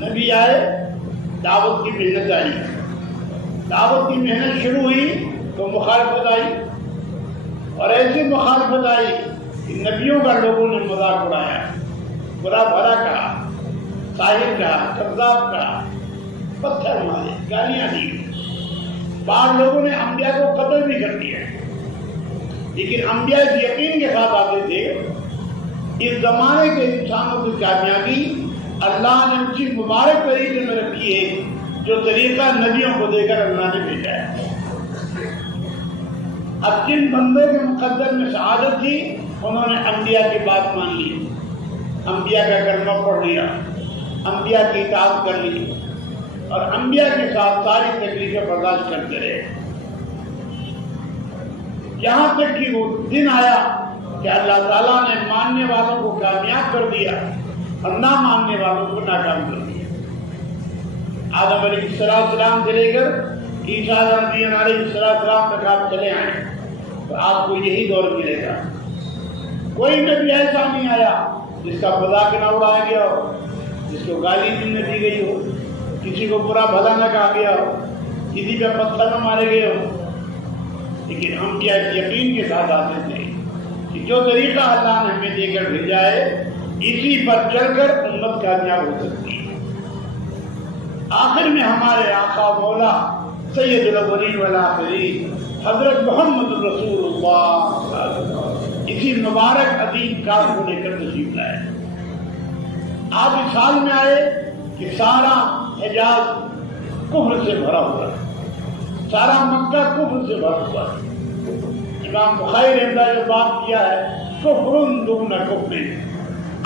نبی آئے، دعوت کی محنت آئی، دعوت کی محنت شروع ہوئی تو مخالفت آئی، اور ایسی مخالفت آئی کہ نبیوں کا لوگوں نے مذاق اڑایا، برا بھلا کہا، ساحر کہا، کذاب کہا، پتھر مارے، گالیاں دی۔ بعض لوگوں نے انبیاء کو قتل بھی کر دیا، لیکن انبیاء اس یقین کے ساتھ آتے تھے اس زمانے کے انسانوں کی کامیابی اللہ نے اسی مبارک طریقے میں رکھی ہے جو طریقہ نبیوں کو دے کر اللہ نے بھیجا ہے۔ اب جن بندوں کے مقدر میں سعادت تھی انہوں نے انبیاء کی بات مان لی، انبیاء کا کلمہ پڑھ لیا، انبیاء کی اطاعت کر لی، اور انبیاء کے ساتھ ساری تکلیفیں برداشت کرتے رہے، یہاں تک کہ وہ دن آیا کہ اللہ تعالیٰ نے ماننے والوں کو کامیاب کر دیا اور نہ ماننے والوں کو ناکام کر دیا۔ آدم علیہ السلام سے لے کر عیسیٰ علیہ السلام تک آپ چلے آئے تو آپ کو یہی دور ملے گا۔ کوئی نبی ایسا نہیں آیا جس کا مذاق نہ اڑایا گیا ہو، جس کو گالی نہ دی گئی ہو، کسی کو برا بھلا نہ کہا گیا ہو، کسی پہ پتھر نہ مارے گئے ہو، لیکن ہم کیا یقین کے ساتھ آتے تھے کہ جو طریقہ اللہ نے ہمیں دے کر بھیجا ہے اسی پر چل کر امت کامیاب ہو سکتی ہے۔ آخر میں ہمارے آقا مولا سید الاولین والآخرین حضرت محمد رسول اللہ اسی مبارک عظیم کام کو لے کر تشریف لائے۔ آپ اس حال میں آئے کہ سارا حجاز کفر سے بھرا ہوا ہے، سارا مکہ کفر سے بھرا ہوا ہے۔ امام بخاری رحمہ اللہ نے بات کیا ہے کفر دون کفر،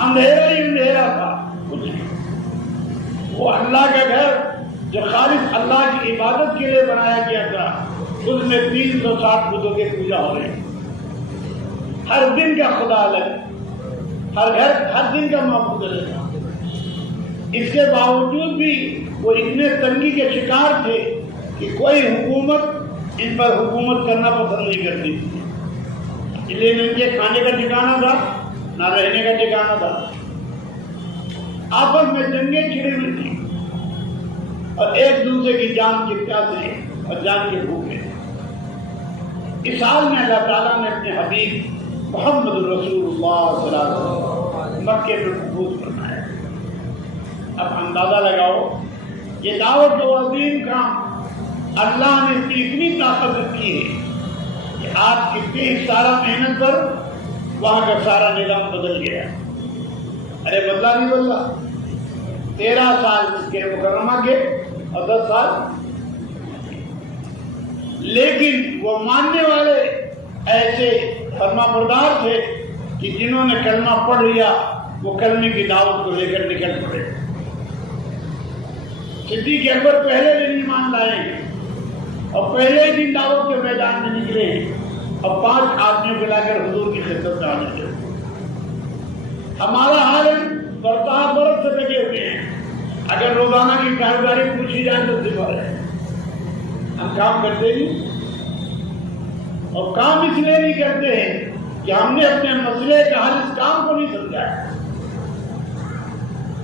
اندھیرا ہی اندھیرا تھا، کچھ نہیں۔ وہ اللہ کا گھر جو خالص اللہ کی عبادت کے لیے بنایا گیا تھا اس میں 360 بتوں کی پوجا ہو رہی، ہر دن کا خدا الگ، ہر گھر ہر دن کا معبود الگ۔ اس کے باوجود بھی وہ اتنے تنگی کے شکار تھے کہ کوئی حکومت ان پر حکومت کرنا پسند نہیں کرتی، اس لیے نہ ان کے کھانے کا ٹھکانا تھا نہ رہنے کا ٹھکانا تھا، آپس میں جنگیں چھڑی ہوئی تھی اور ایک دوسرے کی جان کے پیاسے اور جان کے بھوکے۔ اس حال میں اللہ تعالیٰ نے اپنے حبیب محمد رسول اللہ صلی اللہ علیہ وسلم مکے میں مبعوث فرمایا۔ اب اندازہ لگاؤ یہ دعوت و عظیم کام اللہ نے اس کی اتنی طاقت رکھی ہے کہ آپ کی سارا محنت پر وہاں کا سارا نظام بدل گیا۔ ارے بدلا نہیں بدلا، 13 سال مکہ مکرمہ کے اور 10 سال، لیکن وہ ماننے والے ایسے فرما بردار تھے کہ جنہوں نے کلمہ پڑھ لیا وہ کلمے کی دعوت کو لے کر نکل پڑے۔ صدیق اکبر پہلے دن ایمان لائے ہیں اور پہلے دن دعوت کے میدان میں نکلے ہیں اور 5 آدمیوں کو لا کر حضور کی خدمت میں آنے لگے۔ ہمارا حال برتاہ برت سے لگے ہوئے ہیں، اگر روزانہ کی کاروباری پوچھی جائے تو صفر ہے، ہم کام کرتے نہیں، اور کام اس لیے نہیں کرتے ہیں کہ ہم نے اپنے مسئلے کا حل اس کام کو نہیں سمجھا ہے۔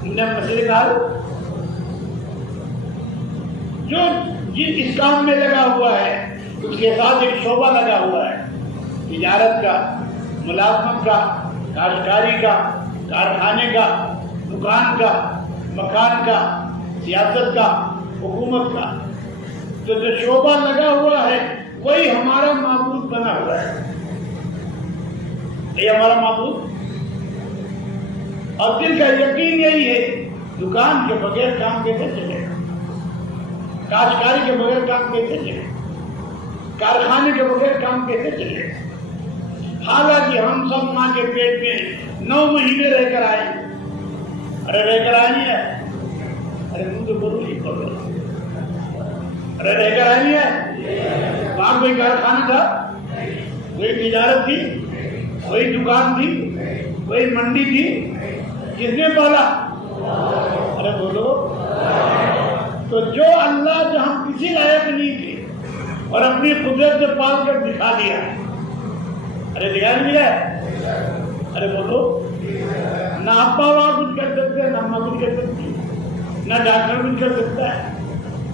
ہم نے مسئلے کا حل جو اس کام میں لگا ہوا ہے اس کے ساتھ ایک شعبہ لگا ہوا ہے، تجارت کا، ملازمت کا، کاشتکاری کا، کارخانے کا، دکان کا، مکان کا، سیاست کا، حکومت کا، تو جو شعبہ لگا ہوا ہے وہی ہمارا معبود بنا ہوا ہے، یہ ہمارا معبود۔ اور دل کا یقین یہی ہے دکان کے بغیر کام کیسے چلے گا، کاشتکاری کے بغیر کام کیسے چلے گا، کارخانے کے بغیر کام کیسے چلے گا۔ حالانکہ ہم سب ماں کے پیٹ میں 9 مہینے رہ کر آئے، ارے رہ کر آئے نہیں ہے، ارے تم تو بولو ہی کرو، ارے رہ کر آئے نہیں ہے۔ وہاں کوئی کارخانہ تھا، کوئی تجارت تھی، کوئی دکان تھی، کوئی منڈی تھی، کس نے پالا؟ ارے بولو۔ تو جو اللہ جو ہم کسی لائق نہیں تھے اور اپنی قدرت سے پال کر دکھا دیا، ارے دکھا نہیں دیا، ارے بولو۔ نہ ابا وہاں کچھ کر سکتے، نہ اماں کچھ کر سکتی، نہ ڈاکٹر بھی کر سکتا ہے،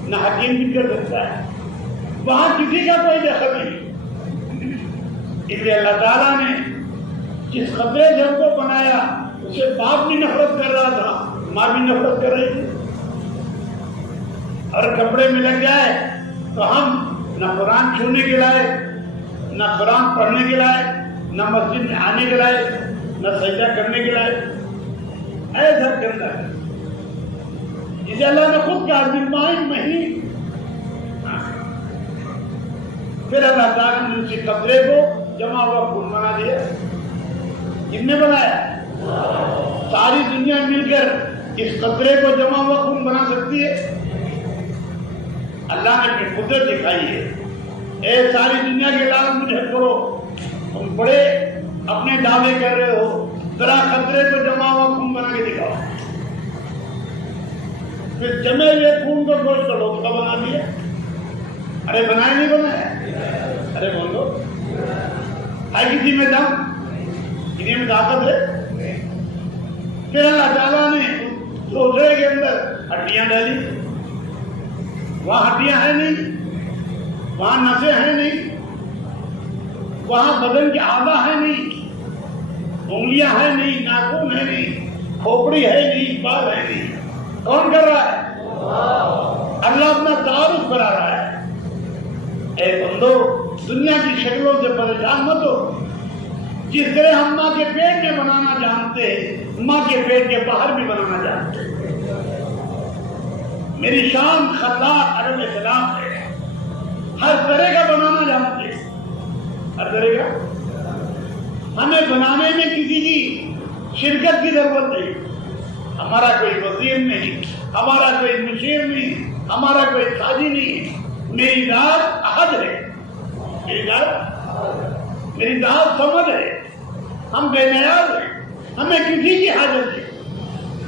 نہ حکیم بھی کر سکتا ہے، وہاں کسی کا کوئی دخل نہیں۔ اس لیے اللہ تعالیٰ نے جس خطرے سے ہم کو بنایا اسے باپ بھی نفرت کر رہا تھا، ماں بھی نفرت کر رہی تھی، اور کپڑے میں لگ جائے تو ہم نہ قرآن چھونے کے لائق، نہ قرآن پڑھنے کے لائق، نہ مسجد میں آنے کے لائق، نہ سجدہ کرنے کے لائق، ایسا کرنا ہے جسے اللہ نے خود کہا بالمائن نہیں۔ پھر اللہ تعالیٰ نے اسی قطرے کو جمع ہوا خون بنا دیا۔ کس نے بنایا؟ ساری دنیا مل کر اس قطرے کو جمع ہوا خون بنا سکتی ہے؟ اللہ نے اپنی قدرت دکھائی ہے۔ اے ساری دنیا کے لوگ مجھے کرو، تم بڑے اپنے دعوے کر رہے ہو، ذرا قطرے کو جمع ہوا خون بنا کے دکھاؤ۔ پھر جمے ہوئے خون کو گوشت کا لوٹا بنا دیا۔ ارے بنائے نہیں بنائے؟ ارے بولو، ہے کسی میں دم؟ کسی میں طاقت ہے؟ پھر اللہ تعالیٰ نے لوٹے کے اندر ہڈیاں ڈالی، وہاں ہڈیاں ہیں نہیں، وہاں نسیں ہیں نہیں، وہاں بدن کے اعضاء ہیں نہیں، انگلیاں ہیں نہیں، ناخن ہے نہیں، کھوپڑی ہے نہیں، بال ہے نہیں۔ کون کر رہا ہے؟ اللہ اپنا تعارف کرا رہا ہے۔ اے بندو، دنیا کی شکلوں سے پریشان مت ہو۔ جس طرح ہم ماں کے پیٹ میں بنانا جانتے ہیں، ماں کے پیٹ کے باہر بھی بنانا جانتے ہیں۔ میری شان خلاق علیہ السلام ہے، ہر طرح کا بنانا جانتے ہیں، ہر طرح کا۔ ہمیں بنانے میں کسی کی شرکت کی ضرورت نہیں۔ ہمارا کوئی وزیر نہیں، ہمارا کوئی مشیر نہیں، ہمارا کوئی قاضی نہیں۔ میری ذات احد ہے، میری ذات سمد ہے، ہم بے نیاز ہیں، ہمیں کسی کی حاجت نہیں،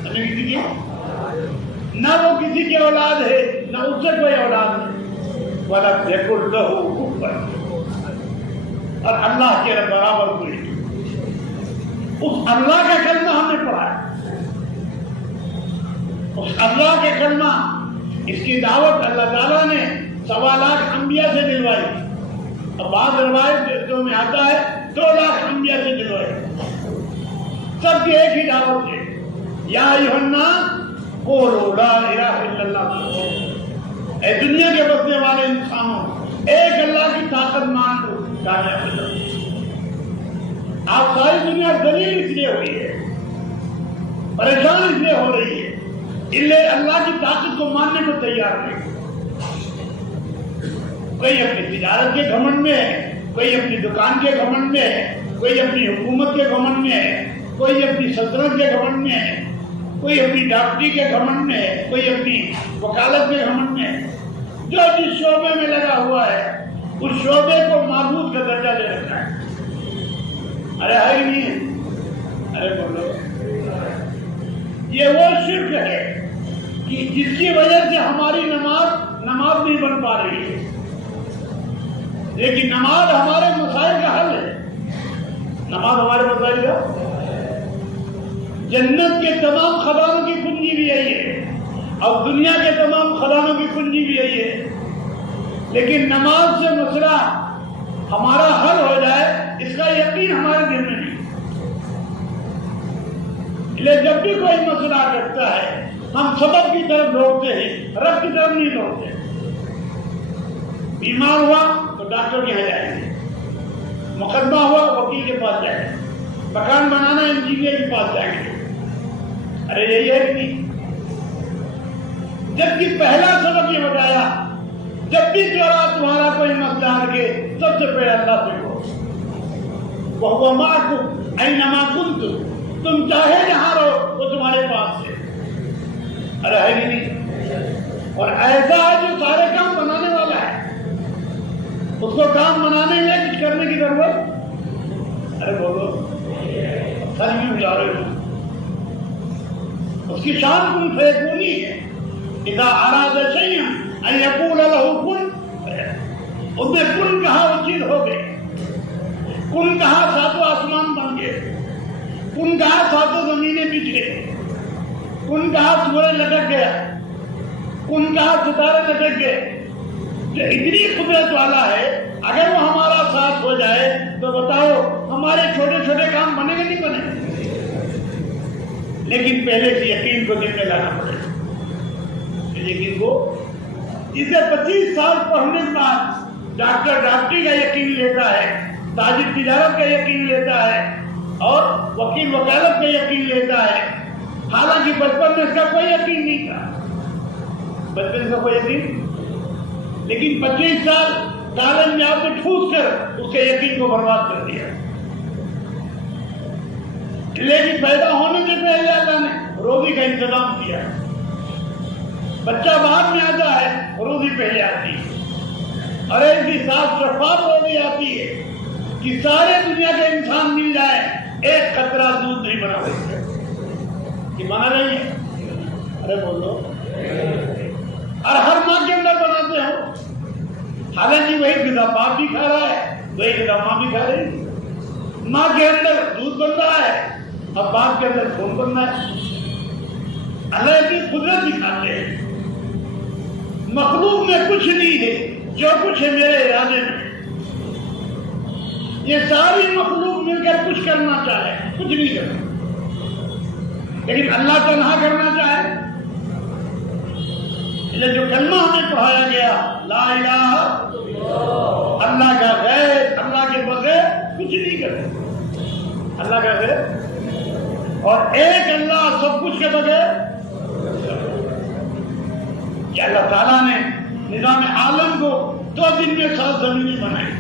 ہمیں کسی کی، نہ وہ کسی کی اولاد ہے نہ اس سے کوئی اولاد نہیں۔ وَلَمْ يَكُنْ لَهُ كُفُوًا، اور اللہ کے برابر کوئی نہیں۔ اس اللہ کا کلمہ ہم نے پڑھا ہے، اس اللہ کے کلمہ، اس کی دعوت اللہ تعالیٰ نے 1.25 لاکھ انبیاء سے دلوائی۔ اب بعض روایت میں آتا ہے 2 لاکھ انبیاء سے دلوائی، سب کی ایک ہی دعوت ہے، یا ایھا الناس قولوا لا الہ الا اللہ۔ اے دنیا کے بسنے والے انسانوں، ایک اللہ کی طاقت مان لو، کامیاب ہو جاؤ۔ آپ ساری دنیا ذلیل اس لیے ہوئی ہے، پریشان اس لیے ہو رہی ہے، اس لیے اللہ کی طاقت کو ماننے کو تیار نہیں۔ کوئی اپنی تجارت کے گھمنڈ میں ہے، کوئی اپنی دکان کے گھمنڈ میں ہے، کوئی اپنی حکومت کے گھمنڈ میں ہے، کوئی اپنی سلطنت کے گھمنڈ میں ہے، کوئی اپنی ڈاکٹری کے گھمنڈ میں ہے، کوئی اپنی وکالت کے گھمنڈ میں ہے۔ جو جس شعبے میں لگا ہوا ہے اس شعبے کو معبود کا درجہ دے رکھا ہے۔ ارے ہے ہی نہیں ہے؟ ارے بولو، یہ وہ شرک ہے کہ جس کی وجہ سے ہماری نماز نہیں بن پا رہی ہے، لیکن نماز ہمارے مسائل کا حل ہے۔ نماز ہمارے مسائل کا، جنت کے تمام خزانوں کی کنجی بھی یہی ہے، اور دنیا کے تمام خزانوں کی کنجی بھی یہی ہے، لیکن نماز سے مسئلہ ہمارا حل ہو جائے اس کا یقین ہمارے دل میں نہیں۔ لیکن جب بھی کوئی مسئلہ کرتا ہے ہم سبب کی طرف دوڑتے ہیں، رب کی طرف نہیں دوڑتے۔ بیمار ہوا تو ڈاکٹر کے یہاں جائیں گے، مقدمہ ہوا وکیل کے پاس جائیں گے، مکان بنانا انجینئر کے پاس جائیں گے۔ ارے یہی ہے کہ نہیں؟ جبکہ پہلا سبق یہ بتایا، جب بھی تمہارا کوئی مسئلہ کے سب سے پہلے اللہ سے کہو، وَهُوَ مَعَكُمْ أَيْنَمَا كُنْتُمْ، تم چاہے جہاں رہو وہ تمہارے پاس ہے۔ ارے ہے کہ نہیں؟ اور ایسا ہے جو سارے کام بنانے والا ہے، اس کو کام بنانے میں کچھ کرنے کی ضرورت؟ ارے بولو، سر کیوں جا رہے ہو؟ اس کی شان کن فیکونی ہے، اذا اراد شیئا ان یقول له کن، اس نے کن کہا وہ چیز ہو گئی، کن کہا ساتوں آسمان بن گئے، کن کہا ساتوں زمینیں بچھ گئے۔ ان کا ہاتھ سورج لٹک گیا، ان کا ہاتھ ستارے لٹک گئے، جو اتنی قدرت والا ہے، اگر وہ ہمارا ساتھ ہو جائے تو بتاؤ ہمارے چھوٹے چھوٹے کام بنے گے نہیں بنے گے؟ لیکن پہلے سے یقین کو دل میں لانا پڑے گا، یقین کو اسے 25 سال پڑھنے کے بعد ڈاکٹر ڈاکٹری کا یقین لیتا ہے، تاجر تجارت کا یقین لیتا ہے، اور وکیل وکالت کا یقین لیتا ہے، حالانکہ بچپن میں اس کا کوئی یقین نہیں تھا، بچپن کا کوئی یقین، لیکن 25 سال کالج میں آپ نے ٹھوس کر اس کے یقین کو برباد کر دیا۔ لیکن پیدا ہونے سے پہلے اللہ نے روزی کا انتظام کیا، بچہ بعد میں آتا ہے، روزی پہلے آتی ہے، اور ایسی صاف شفاف روزی آتی ہے کہ سارے دنیا کے انسان مل جائے، ایک قطرہ دودھ نہیں بنا سکتے، کہ بنا رہی ہے؟ ارے بولو، اور ہر ماں کے اندر بناتے ہو، حالانکہ وہی غذا باپ بھی کھا رہا ہے، وہی غذا ماں بھی کھا رہی ہے، ماں کے اندر دودھ بن رہا ہے، اب باپ کے اندر خون بن رہا ہے۔ اللہ کی قدرت دکھاتے ہیں، مخلوق میں کچھ نہیں ہے، جو کچھ ہے میرے ارادے میں۔ یہ ساری مخلوق مل کر کچھ کرنا چاہے، کچھ نہیں کرنا، لیکن اللہ تنہا کرنا چاہے، جو کلمہ ہمیں پڑھایا گیا، لا الہ اللہ کا غیر، اللہ کے بغیر کچھ نہیں کرنا، اللہ کا غیر، اور ایک اللہ سب کچھ کے بغیر۔ کہ اللہ تعالیٰ نے نظام عالم کو 2 دن میں 7 زمینیں بنائی،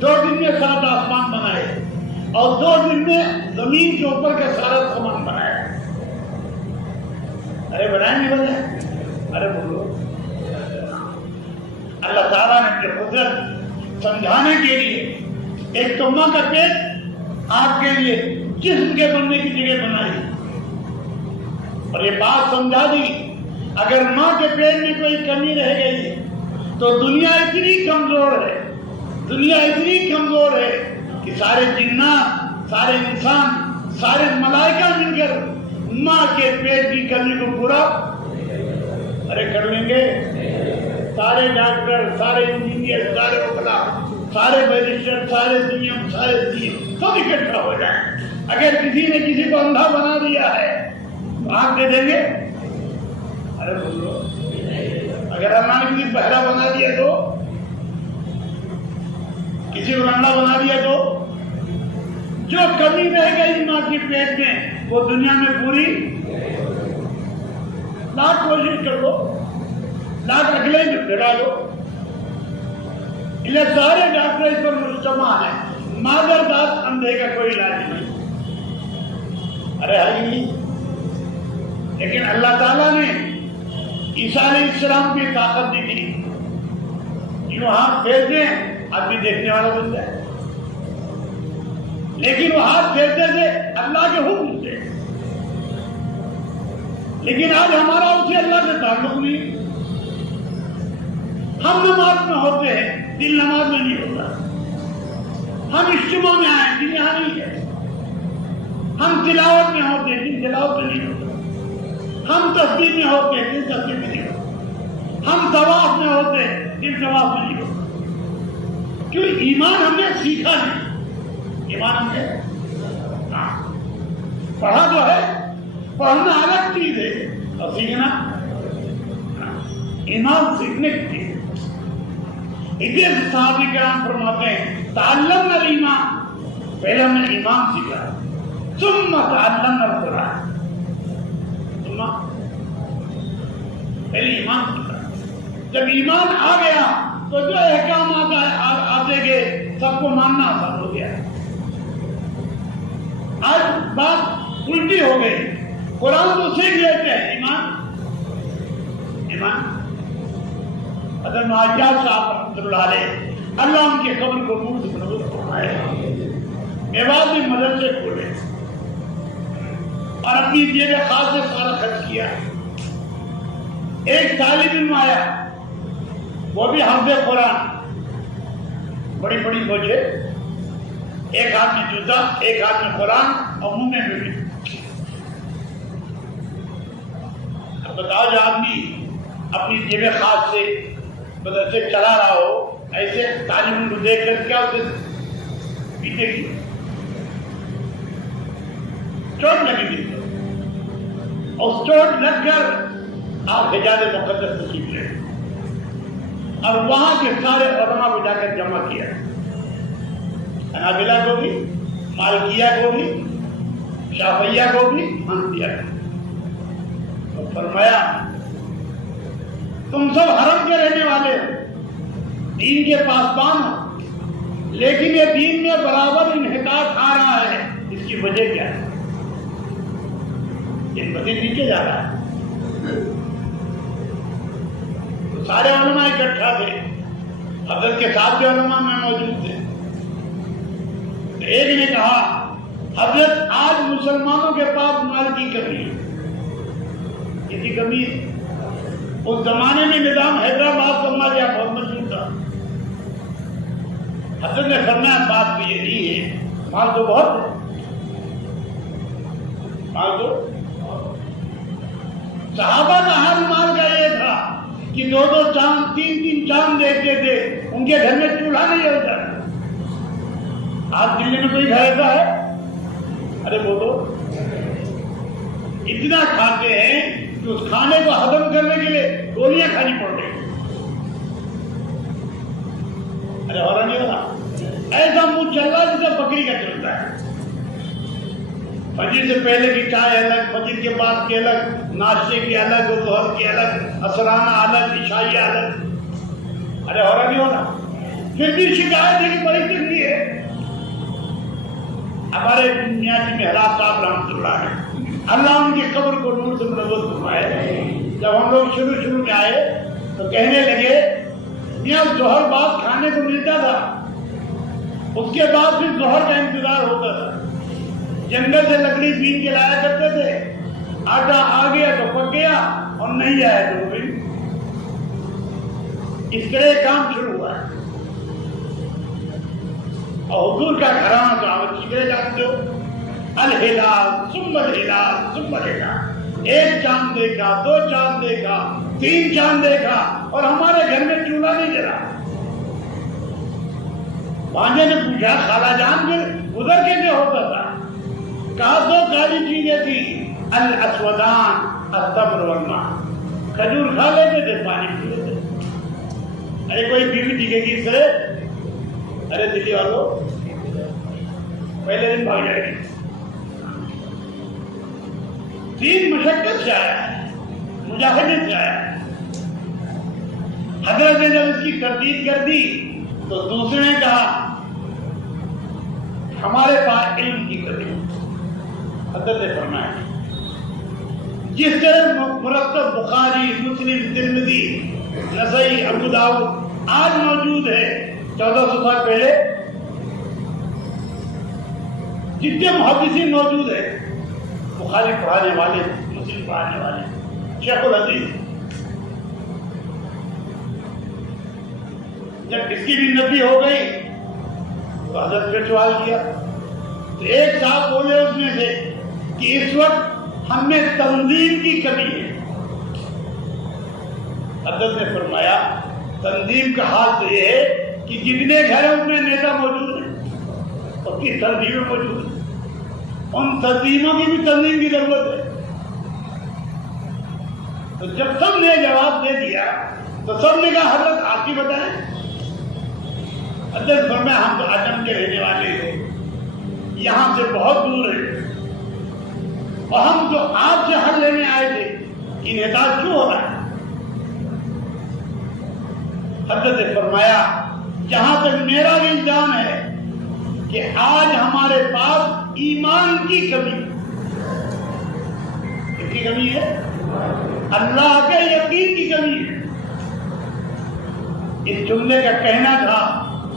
2 دن میں 7 آسمان بنائے، اور 2 دن میں زمین کے اوپر کا سارا سامان بنایا۔ ارے بنائے نہیں بنائے؟ ارے بولو، اللہ تعالیٰ نے اپنی قدرت سمجھانے کے لیے ایک تو ماں کا پیٹ آپ کے لیے جسم کے بننے کی جگہ بنائی، اور یہ بات سمجھا دی اگر ماں کے پیٹ میں کوئی کمی رہ گئی تو دنیا اتنی کمزور ہے، دنیا اتنی کمزور ہے کہ سارے جنات، سارے انسان، سارے ملائکہ مل کر ماں کے پیٹ کی کمی کو پورا ارے کر لیں گے؟ سارے ڈاکٹر، سارے انجینئر، سارے وکلا، سارے بیرسٹر، سارے سیم، سارے سیم سب اکٹھا ہو جائیں، اگر کسی نے کسی کو اندھا بنا دیا ہے تو آپ دے دیں گے؟ ارے بولو، اگر اللہ نے کسی بہرا بنا دیا تو، کسی کو اندھا بنا دیا تو، جو کمی رہ گئی ماں کے پیٹ میں وہ دنیا میں پوری، لاکھ کوشش کر لو، لاکھ اگلے میں پھرا لو، یہ سارے ڈاکٹر اس پر مجتمع ہیں، مادر داد اندھے کا کوئی علاج نہیں، ارے ہے نہیں، لیکن اللہ تعالیٰ نے عیسیٰ علیہ السلام کی طاقت دی تھی، یوں ہاتھ پھیر دیں آدمی دیکھنے والا بن جائے، لیکن وہ ہاتھ پھیرتے تھے اللہ کے حکم سے، لیکن آج ہمارا اسے اللہ سے تعلق نہیں، ہم نماز میں ہوتے ہیں، دل نماز میں نہیں ہوتا، ہم اجتماع میں آئے، دل یہاں نہیں ہے، ہم تلاوت میں ہوتے ہیں، دل تلاوت میں نہیں ہوتا، ہم تسبیح میں ہوتے ہیں، دل تسبیح میں نہیں ہوتا، ہم طواف میں ہوتے ہیں، دل طواف میں نہیں ہوتا، کیوں؟ ایمان ہم نے سیکھا نہیں، ایمان ہم نے پڑھا تو ہے، پڑھنا الگ چیز ہے اور سیکھنا، ایمان سیکھنے کی چیز ہے۔ اسی صحابہ کرام فرماتے ہیں تعلمنا الایمان، پہلے ہم نے ایمان سیکھا، ثم تعلمنا القرآن، پہلے ایمان سیکھا، جب ایمان آ گیا تو جو احکامات آتے گئے سب کو ماننا آسان ہو گیا۔ آج بات الٹی ہو گئی، قرآن تو سیکھ لیتے ہیں، ایمان حضرت معاذ صاحب رحمۃ اللہ علیہ، اللہ ان کی قبر کو نور سے منور فرمائے، میوات میں مدرسے کھولے اور اپنی جیب خاص سے سارا خرچ کیا۔ ایک طالب علم آیا، وہ بھی حافظ قرآن، بڑی بڑی بوجھے، ایک ہاتھ میں جوتا، ایک ہاتھ میں قرآن اور منہ میں بھی۔ بتاؤ جو آدمی اپنی جیب خاص سے مدرسے چلا رہا ہو، ایسے تعلیم کو دیکھ کر کیا اسے پیچھے کی چوٹ لگی تھی، اور چوٹ لگ کر آپ حجاز مقدس تشریف لے اور وہاں کے سارے علماء کو جا کر جمع کیا، حنابلہ کو بھی، مالکیہ کو بھی، شافعیہ کو بھی، حنفیہ کو، اور فرمایا تم سب حرم کے رہنے والے ہو، دین کے پاسبان ہو، لیکن یہ دین میں برابر انحطاط آ رہا ہے، اس کی وجہ کیا ہے؟ یہ مزید نیچے جا رہا ہے۔ تو سارے علماء اکٹھا تھے، حضرت کے ساتھ بھی علماء میں موجود تھے۔ ایک نے کہا حضرت آج مسلمانوں کے پاس مال کی کمی ہے، کسی کمی ہے؟ اس زمانے میں نظام حیدرآباد کا مال بہت مشہور تھا۔ حضرت نے فرمایا بات تو یہ نہیں ہے، مال تو بہت ہے، مال تو صحابہ کا حال مال کا یہ تھا کہ 2 چاند 3 چاند دیکھتے تھے، ان کے گھر میں چولہا نہیں ہوتا۔ آج دلی میں کوئی گھر ایسا ہے؟ ارے بولو، اتنا کھاتے ہیں کہ اس کھانے کو ہضم کرنے کے لیے گولیاں کھانی پڑ رہی۔ ارے ہو رہا نہیں ہو رہا؟ ایسا منہ چل رہا جیسے بکری کا چلتا ہے۔ فجر سے پہلے کی چائے الگ، فجر کے بعد کی الگ، ناشتے کی الگ، ظہر کی الگ، عصرانہ الگ، عشائیہ الگ۔ ارے ہو رہا نہیں ہو رہا؟ پھر بھی شکایت ہے کہ بڑی تنگی ہے۔ ہمارے میاں جی محراب صاحب رحمۃ اللہ ہے، اللہ ان کی قبر کو نور سے منور فرمائے، جب ہم لوگ شروع میں آئے تو کہنے لگے میاں ظہر بعد کھانے کو ملتا تھا، اس کے بعد پھر ظہر کا انتظار ہوتا تھا، جنگل سے لکڑی بین کے لایا کرتے تھے، آٹا آ گیا تو پک گیا اور نہیں آیا تو بھی اس طرح کام شروع ہوا ہے۔ اور حضور کا گھرانہ تو آپ اچھی طرح جانتے ہو، الہلال ثم الہلال ثم الہلال، 1 چاند دیکھا، 2 چاند دیکھا، 3 چاند دیکھا، اور ہمارے گھر میں چولہا نہیں جلا۔ بھانجے نے پوچھا خالہ جان پھر ادھر کیسے ہوتا تھا؟ کہا 2 کالی چیزیں تھی، الاسودان التمر والماء، کھجور کھا لیتے تھے، پانی پی لیتے تھے۔ ارے کوئی بیوی ٹھیکے گی اس طرح؟ ارے دلی والوں پہلے دن بھاگ جائے گی۔ دین مشقت سے آیا ہے، مجاہدے سے آیا ہے۔ حضرت نے جب اس کی تردید کر دی تو دوسرے نے کہا ہمارے پاس علم کی کمی۔ حضرت نے فرمایا جس طرح مرتب بخاری، مسلم، ترمذی، نسائی، ابو داؤد آج موجود ہے، 1400 سال پہلے جتنے محدثین موجود ہیں، بخاری پڑھانے والے، مسلم پڑھانے والے، شیخ الحدیث، جب اس کی بھی نفی ہو گئی تو حضرت پہ سوال کیا تو ایک صاحب بولے اس میں سے کہ اس وقت ہم میں تنظیم کی کمی ہے۔ حضرت نے فرمایا تنظیم کا حال تو یہ ہے کہ جتنے گھر ہیں ان میں نیتا موجود ہیں اور کس تنظیمیں موجود ہیں، ان تنظیموں کی بھی تنظیم کی ضرورت ہے۔ تو جب سب نے جواب دے دیا تو سب نے کہا حضرت آپ کی بتائیں۔ حضرت فرمایا ہم تو عجم کے رہنے والے ہیں، یہاں سے بہت دور ہے، اور ہم تو آپ سے حل لینے آئے تھے، انحطاط کیوں ہو رہا ہے؟ حضرت نے فرمایا جہاں تک میرا بھی الزام ہے کہ آج ہمارے پاس ایمان کی کمی ہے۔ کس کی کمی ہے؟ اللہ کے یقین کی کمی ہے۔ اس جملے کا کہنا تھا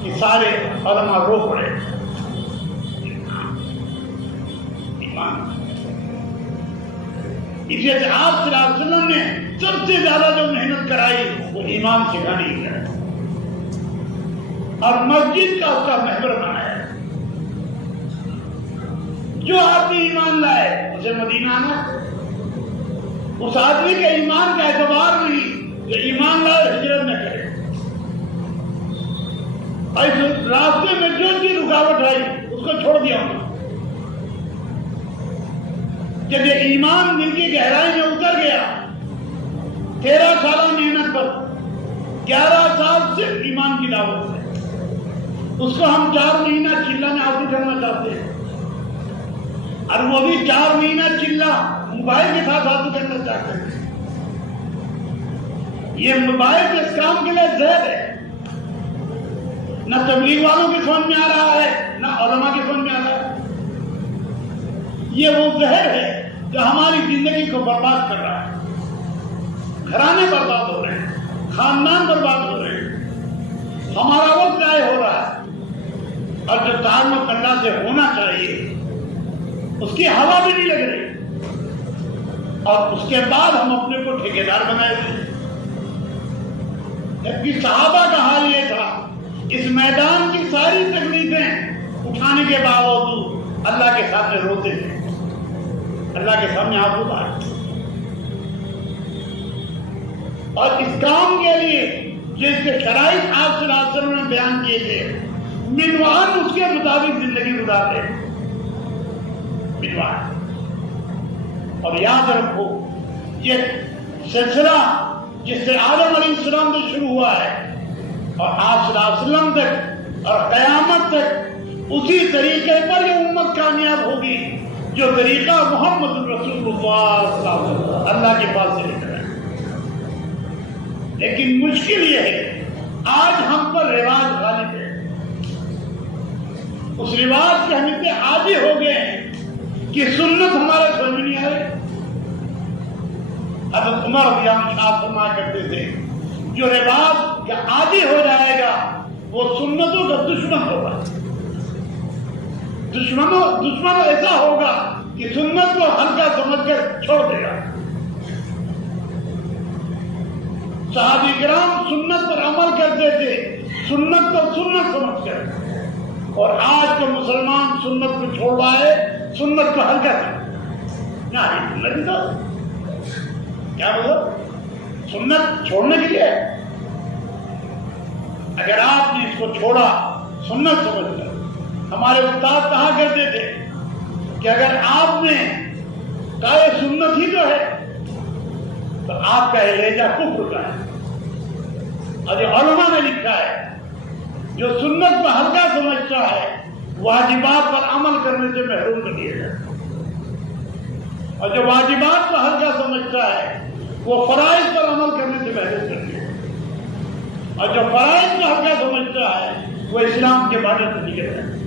کہ سارے علماء رو پڑے۔ ایمان، اس لیے آپ صلی اللہ علیہ وسلم نے سب سے زیادہ جو محنت کرائی وہ ایمان سکھانی ہے، اور مسجد کا اس کا محور بنایا۔ جو آدمی ایمان لائے اسے مدینہ آنا، اس آدمی کے ایمان کا اعتبار نہیں کہ ایمان لائے ہجرت نہ کرے، اور اس راستے میں جو چیز رکاوٹ آئی اس کو چھوڑ دیا ہوگا۔ جب یہ ایمان دل کی گہرائی میں اتر گیا، 13 سالہ محنت پر 11 سال صرف ایمان کی دعوت ہے، اس کو ہم 4 مہینہ چلہ میں حاصل کرنا چاہتے ہیں، اور وہ بھی 4 مہینہ چلہ موبائل کے ساتھ حاصل کرنا چاہتے ہیں۔ یہ موبائل اس کام کے لیے زہر ہے، نہ تبلیغ والوں کی سمجھ میں آ رہا ہے نہ علماء کی سمجھ میں آ رہا ہے۔ یہ وہ زہر ہے جو ہماری زندگی کو برباد کر رہا ہے، گھرانے برباد ہو رہے ہیں، خاندان برباد ہو رہے ہیں، ہمارا وقت ضائع ہو رہا ہے، اور جو تعلق اللہ سے ہونا چاہیے اس کی ہوا بھی نہیں لگ رہی، اور اس کے بعد ہم اپنے کو ٹھیکیدار بنائے ہوئے۔ جبکہ صحابہ کا حال یہ تھا، اس میدان کی ساری تکلیفیں اٹھانے کے باوجود اللہ کے سامنے روتے تھے، اللہ کے سامنے ہاتھ اٹھائے، اور اس کام کے لیے جس کے شرائط آپ صلی اللہ علیہ وسلم نے بیان کیے تھے، منوان اس کے مطابق زندگی گزارتے ہیں، منوان۔ اور یاد رکھو، یہ سلسلہ جس سے آدم علیہ السلام سے شروع ہوا ہے اور آپ صلی اللہ علیہ وسلم تک اور قیامت تک اسی طریقے پر یہ امت کامیاب ہوگی جو طریقہ محمد رسول اللہ صلی اللہ علیہ وسلم اللہ کے پاس سے نکلا ہے۔ لیکن مشکل یہ ہے، آج ہم پر رواج غالب ہے، اس رواج کے ہم اتنے عادی ہو گئے ہیں کہ سنت ہمارے سمجھ میں نہیں آئے۔ حضرت عمر رضی اللہ عنہ شاہ فرمایا کرتے تھے، جو رواج کا عادی ہو جائے گا وہ سنتوں کا دشمن ہوگا، دشمن ایسا ہوگا کہ سنت کو ہلکا سمجھ کر چھوڑ دے گا۔ صحابہ کرام سنت پر عمل کرتے تھے، سنت کو سنت سمجھ کر، اور آج کے مسلمان سنت کو چھوڑ رہے، سنت کو ہلکا سمجھ نہیں تو کیا بولو سنت چھوڑنے کے لیے۔ اگر آپ نے اس کو چھوڑا سنت سمجھ کر، ہمارے استاد کہا کرتے تھے کہ اگر آپ نے کہا یہ سنت ہی تو ہے تو آپ کا لہجہ کفر کا ہے، اور یہ علماء نے لکھا ہے جو سنت کو ہلکا سمجھتا ہے واجبات پر عمل کرنے سے محروم کر دیا جائے، اور جو واجبات کو ہلکا سمجھتا ہے وہ فرائض پر عمل کرنے سے محروم کر دیا، اور جو فرائض کو ہلکا سمجھتا ہے وہ اسلام کے بارے سے نکل رہا ہے۔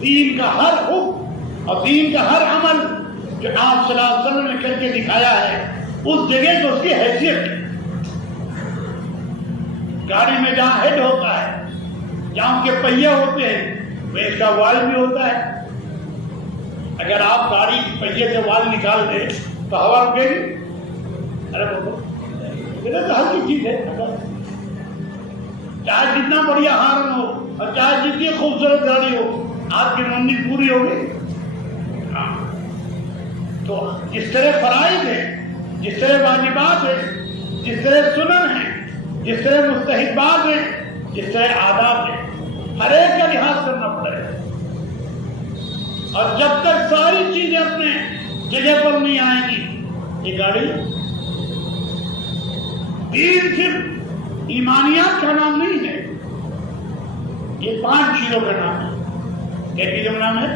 دین کا ہر حکم اور دین کا ہر عمل جو آپ صلی اللہ علیہ وسلم نے کر کے دکھایا ہے، اس جگہ تو اس کی حیثیت ہے۔ گاڑی میں جہاں ہیڈ ہوتا ہے، جہاں ان کے پہیے ہوتے ہیں، وہ اس کا وال بھی ہوتا ہے۔ اگر آپ گاڑی پہیے سے وال نکال دیں تو ہوا رکے گی؟ ارے بولو، یہ تو ہلکی چیز ہے، چاہے جتنا بڑھیا ہارن ہو اور چاہے جتنی خوبصورت گاڑی ہو، آپ کی منزل پوری ہوگی؟ تو جس طرح فرائض ہے، جس طرح واجبات ہیں، جس طرح سنن ہیں، جس طرح مستحبات ہیں، جس طرح آداب ہیں، ہر ایک کا لحاظ کرنا پڑے گا۔ اور جب تک ساری چیزیں اپنے جگہ پر نہیں آئیں گی، یہ گاڑی دین صرف ایمانیات کا نام نہیں ہے، یہ 5 چیزوں کا نام ہے۔ کیا چیزوں کا نام ہے؟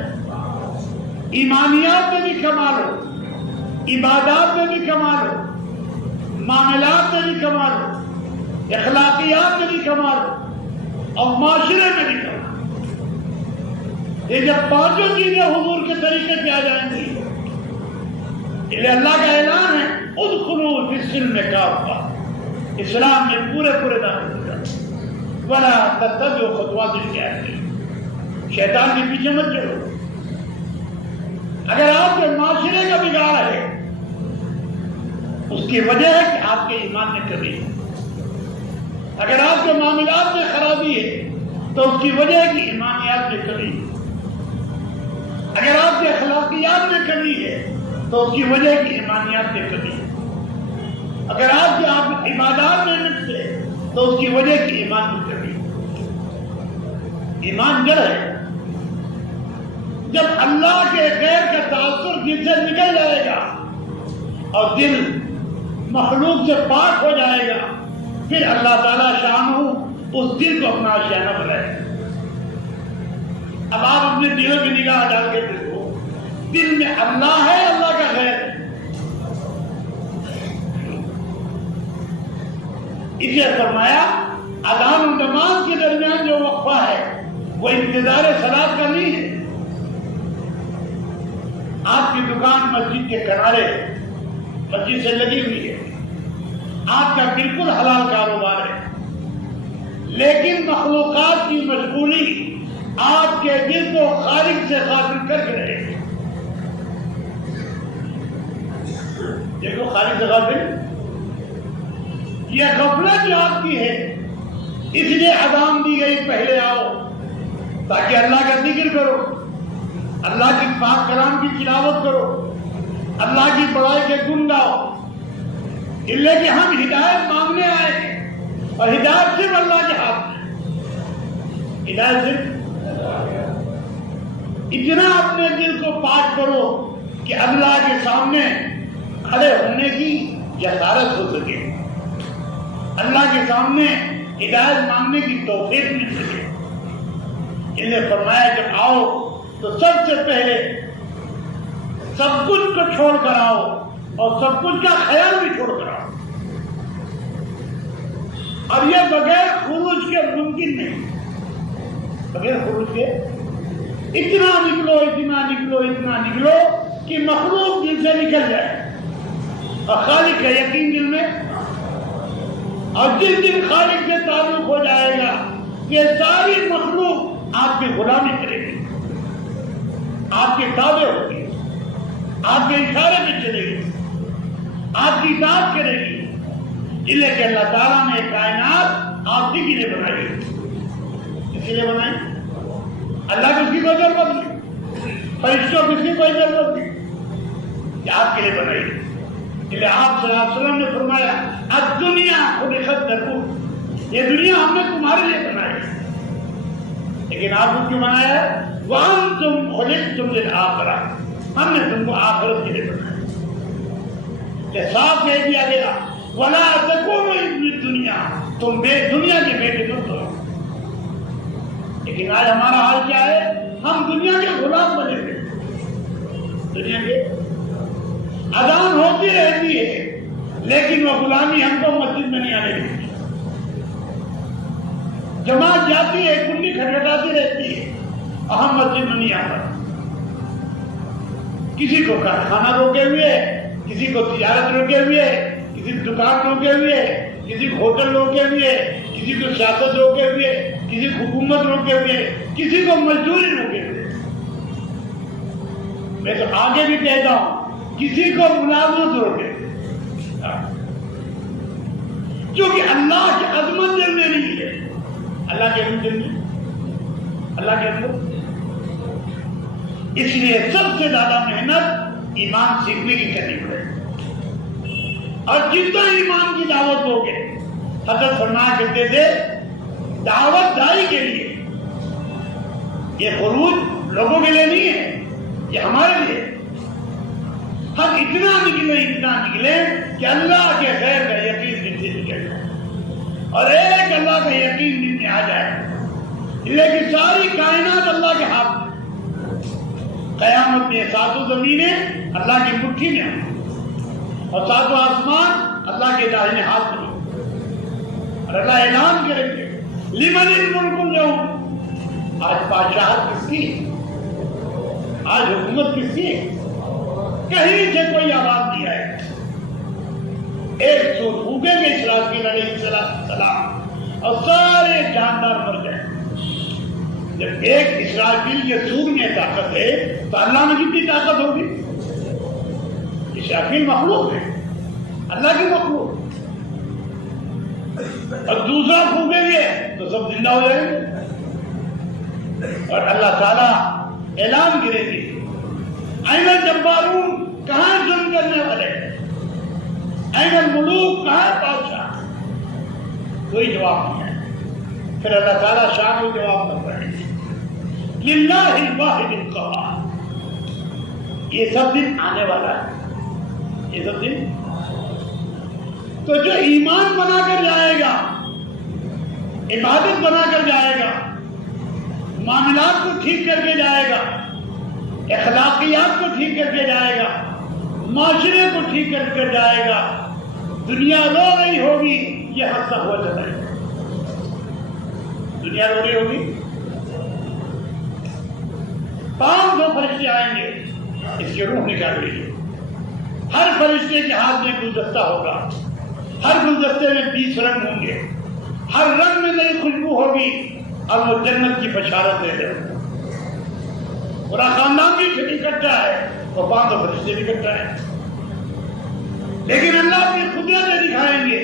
ایمانیات میں بھی کمال ہو، عبادات میں بھی کمال ہو، معاملات میں بھی کمال ہو، اخلاقیات میں بھی کمال ہو، اور معاشرے میں بھی کمال ہو۔ یہ جب 5 چیزیں حضور کے طریقے پہ آ جائیں گی، یہ اللہ کا اعلان ہے، ادخلوا فی السلم کافہ، اسلام میں پورے داخل ہو جائیں، ولا تتبعوا خطوات الشیطان، شیطان کے پیچھے مت چلو۔ اگر آپ کے معاشرے کا بگاڑ ہے، اس کی وجہ ہے کہ آپ کے ایمان میں کمی ہے۔ اگر آپ کے معاملات میں خرابی ہے تو اس کی وجہ ہے کہ ایمانیات میں کمی ہے۔ اگر آپ کے اخلاقیات میں کمی ہے تو اس کی وجہ کی ایمانیات میں کمی ہے۔ اگر آپ کی آپ عبادات میں نقص ہے تو اس کی وجہ کی ایمان میں کمی ہے۔ ایمان جڑ ہے، جب اللہ کے غیر کا تاثر دل سے نکل جائے گا اور دل مخلوق سے پاک ہو جائے گا، پھر اللہ تعالیٰ شانہ اس دل کو اپنا آشیانہ بنائے گا۔ اب آپ اپنے دلوں کی نگاہ ڈال کے دیکھو، دل میں اللہ ہے، اللہ کا غیر ہے۔ اسے فرمایا اذان و نماز کے درمیان جو وقفہ ہے وہ انتظار صلاۃ کا نہیں ہے۔ آپ کی دکان مسجد کے کنارے مسجد سے لگی ہوئی ہے، آپ کا بالکل حلال کاروبار ہے، لیکن مخلوقات کی مشغولی آپ کے دل کو خالق سے غافل کر کے رہے گی۔ دیکھو خالق سے غافل، یہ غفلت جو آپ کی ہے، اس لیے اذان دی گئی پہلے آؤ تاکہ اللہ کا ذکر کرو، اللہ کی پاک کلام کی تلاوت کرو، اللہ کی بڑائی کے گن گاؤ۔ اس لیے کہ ہم ہدایت مانگنے آئے ہیں، اور ہدایت صرف اللہ کے ہاتھ میں۔ ہدایت صرف اتنا اپنے دل کو پاک کرو کہ اللہ کے سامنے کھڑے ہونے کی جسارت ہو سکے، اللہ کے سامنے ہدایت مانگنے کی توفیق مل سکے۔ انہیں فرمایا جب آؤ تو سب سے پہلے سب کچھ کو چھوڑ کر آؤ، اور سب کچھ کا خیال بھی چھوڑ کر آؤ، اور یہ بغیر خروج کے ممکن نہیں، بغیر خروج کے اتنا نکلو اتنا نکلو اتنا نکلو کہ مخلوق دل سے نکل جائے اور خالق کا یقین دل میں۔ اور جس دن خالق سے تعلق ہو جائے گا کہ ساری مخلوق آپ کی غلامی کرے گی، آپ کے تابع ہوگی، آپ کے اشارے میں چلے گی، آپ کی اطاعت کرے گی۔ اس لیے کہ اللہ تعالیٰ نے کائنات آپ ہی کے لیے بنائی، اسی لیے بنائی۔ اللہ کو کسی کو ضرورت نہیں، فرشتوں کو کسی کو ضرورت نہیں، کہ آپ کے لیے بنائی۔ اس لیے آپ صلی اللہ علیہ وسلم نے فرمایا الدنیا خلقت لکم، یہ دنیا ہم نے تمہارے لیے بنائی، لیکن آپ کو کیوں بنایا ہے؟ وَأَنْتُمْ خُلِقْتُمْ لِلْآخِرَةِ، ہم نے تم کو آخرت کے لیے بنایا۔ کہ صاف کہہ دیا گیا وَلَا تَكُونُوا مِنَ الدُّنْيَا، تم دنیا کے بیٹے مت ہو۔ لیکن آج ہمارا حال کیا ہے؟ ہم دنیا کے غلام بنے ہوئے، دنیا کے اذان ہوتی رہتی ہے، لیکن وہ غلامی ہم کو مسجد میں نہیں آنے دیتی۔ جماعت جاتی ہے، کنڈی کھٹکھٹاتی رہتی ہے، اور ہم مسجد میں نہیں آتا۔ کسی کو کارخانہ روکے ہوئے، کسی کو تجارت روکے ہوئے، کسی کو دکان روکے ہوئے، کسی کو ہوٹل روکے ہوئے، کسی کو سیاست روکے ہوئے، کسی کو حکومت روکے ہوئے، کسی کو مزدوری روکے ہوئے۔ میں تو آگے بھی کہتا ہوں کسی کو ملازمت روکے، کیونکہ اللہ کی عظمت دل میں نہیں ہے۔ اللہ کے عظمت دل میں، اللہ کے عظمت، اس لیے سب سے زیادہ محنت ایمان سیکھنے کی کرنی پڑے، اور جتنا ایمان کی دعوت ہوگے، حضرت فرمایا کرتے تھے دعوت دائی کے لیے، یہ خروج لوگوں کے لیے نہیں ہے، یہ ہمارے لیے۔ ہم اتنا نکلے کہ اللہ کے خیر کا یقین دل سے نکل جائے، اور ایک اللہ کا یقین دل میں آ جائے، لیکن ساری کائنات اللہ کے ہاتھ میں، قیامت میں ساتوں زمینیں اللہ کی مٹھی میں ہوں، اور ساتوں آسمان اللہ کے داہنے ہاتھ میں ہوں، اور اللہ اعلان کریں گے لمن الملک اليوم، آج بادشاہت کس کی، آج حکومت کس کی؟ کہیں سے کوئی آواز نہیں آئے، ایک سو پھونکیں گے اسرافیل علیہ السلام، اور سارے جاندار مر گئے۔ جب ایک اسرافیل کے سور میں طاقت ہے تو اللہ میں کتنی طاقت ہوگی؟ اسرافیل مخلوق ہے، اللہ کی مخلوق، اور دوسرا پھونکیں گے تو سب زندہ ہو جائیں گے، اور اللہ تعالیٰ اعلان کرے گی این الجبارون، کہاں ظلم کرنے والے؟ این الملوک، کہاں بادشاہ؟ کوئی جواب نہیں ہے۔ پھر اللہ تعالیٰ شاہ کو جواب کر رہے ہیں، للہ الواحد القہار۔ یہ سب دن آنے والا ہے، یہ سب دن۔ تو جو ایمان بنا کر جائے گا، عبادت بنا کر جائے گا، معاملات کو ٹھیک کر کے جائے گا، اخلاقیات کو ٹھیک کر کے جائے گا، معاشرے کو ٹھیک کر کے جائے گا، دنیا رو رہی ہوگی یہ ہنستا ہوا چلا ہے۔ دنیا رو رہی ہوگی، 500 فرشتے آئیں گے، اس کی روح نکال رہی ہے۔ ہر فرشتے کے ہاتھ میں گلدستہ ہوگا، ہر گلدستے میں 20 رنگ ہوں گے، ہر رنگ میں نئی خوشبو ہوگی، اور وہ جنت کی بشارت دے رہے ہیں۔ پورا خاندان بھی اکٹھا ہے اور 500 فرشتے بھی اکٹھا ہے، لیکن اللہ کی قدرت دکھائیں گے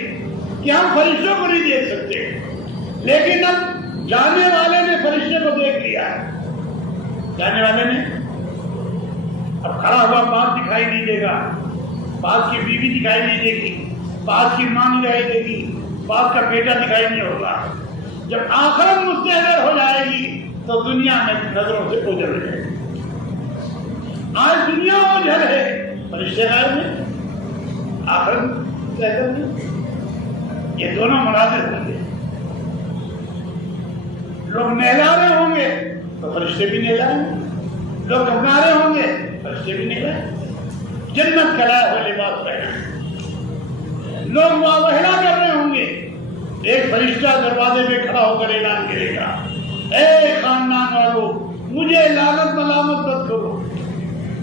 کہ ہم فرشتوں کو نہیں دیکھ سکتے، لیکن اب جانے والے نے فرشتے کو دیکھ لیا ہے۔ جانے والے نے اب کھڑا ہوا باپ دکھائی نہیں دے گا، باپ کی بیوی دکھائی نہیں دے گی، باپ کی ماں نہیں دکھائی دے گی، باپ کا بیٹا دکھائی نہیں ہوگا۔ جب آخرت مستحضر ہو جائے گی تو دنیا میں نظروں سے اوجھل ہو جائے گی۔ آج دنیا اوجھل ہے، فرشتے غائب ہیں، آخرت مستحضر نہیں۔ یہ دونوں مناظر ہوں گے، لوگ نہلا رہے ہوں گے تو فرشتے بھی نہلائیں گے، لوگ اپنا رہے ہوں گے فرشتے بھی نہلائیں گے۔ جنت کا لائق ہوا لباس پہنا، لوگ مواہلا کر رہے ہوں گے، ایک فرشتہ دروازے پہ کھڑا ہو کر اعلان کرے گا، اے خاندان والو مجھے لعنت ملامت مت کرو،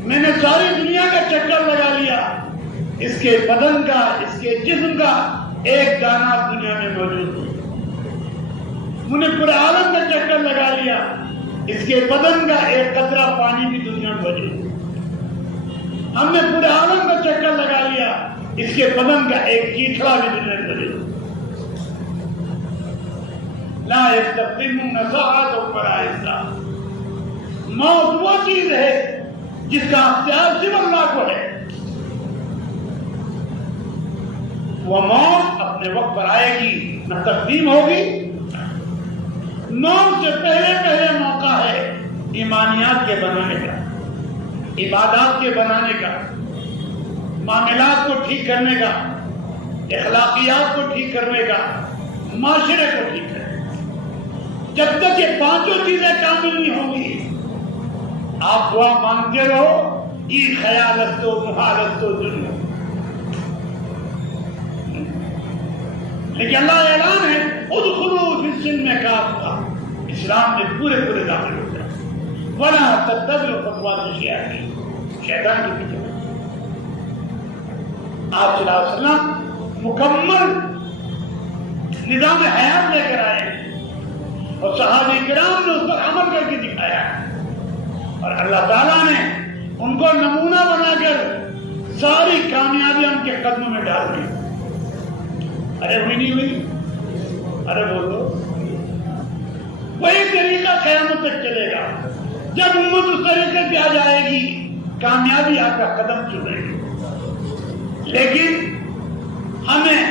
میں نے ساری دنیا کا چکر لگا لیا، اس کے بدن کا، اس کے جسم کا ایک دانہ دنیا میں موجود نہیں، میں نے پورے عالم کا چکر لگا لیا، اس کے بدن کا ایک قطرہ پانی بھی دنیا میں موجود نہیں، ہم نے پورے عالم کا چکر لگا لیا، اس کے بدن کا ایک کیچڑا بھی دنیا میں موجود نہیں۔ لا یستقیمون ساعۃ ولا حساب۔ موت وہ چیز ہے جس کا اختیار صرف اللہ کو ہے، وہ موت اپنے وقت پر آئے گی، نہ تقدیم ہوگی۔ موت سے پہلے موقع ہے ایمانیات کے بنانے کا، عبادات کے بنانے کا، معاملات کو ٹھیک کرنے کا، اخلاقیات کو ٹھیک کرنے کا، معاشرے کو ٹھیک کرنے کا۔ جب تک یہ 5 چیزیں کامل نہیں ہوں گی، آپ دعا مانگتے رہو، ای خیالت تو محالت تو ظلم، لیکن اللہ اعلان ہے ادخلوا فی السلم کافہ، اسلام میں پورے داخل ہو جائے، ولا تتبعوا خطوات الشیاطین، شیطان کے پیچھے۔ آپ صلی اللہ علیہ وسلم مکمل نظام حیات لے کر آئے اور صحابہ کرام نے اس پر عمل کر کے دکھایا، اور اللہ تعالیٰ نے ان کو نمونہ بنا کر ساری کامیابیاں ان کے قدموں میں ڈال دی۔ ارے ہوئی نہیں ہوئی؟ ارے بولو، وہی طریقہ قیامت تک چلے گا۔ جب امت اس طریقے پہ آ جائے گی، کامیابی آپ کا قدم چلے گی، لیکن ہمیں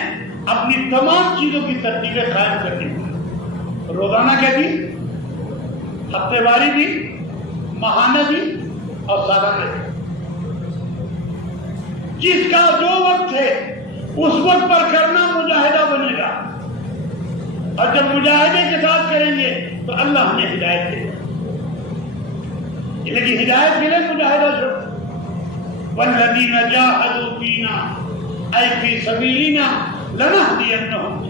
اپنی تمام چیزوں کی ترتیبیں قائم کرنی ہوگی، روزانہ کے بھی، ہفتے واری بھی، ماہانہ بھی اور سالانہ بھی۔ جس کا جو وقت ہے اس وقت پر کرنا مجاہدہ بنے گا، اور جب مجاہدے کے ساتھ کریں گے تو اللہ ہمیں ہدایت دے گا، لیکن ہدایت ملے مجاہدہ شروع۔ والذین جاہدوا فینا ای فی سبیلنا لنہدینہم،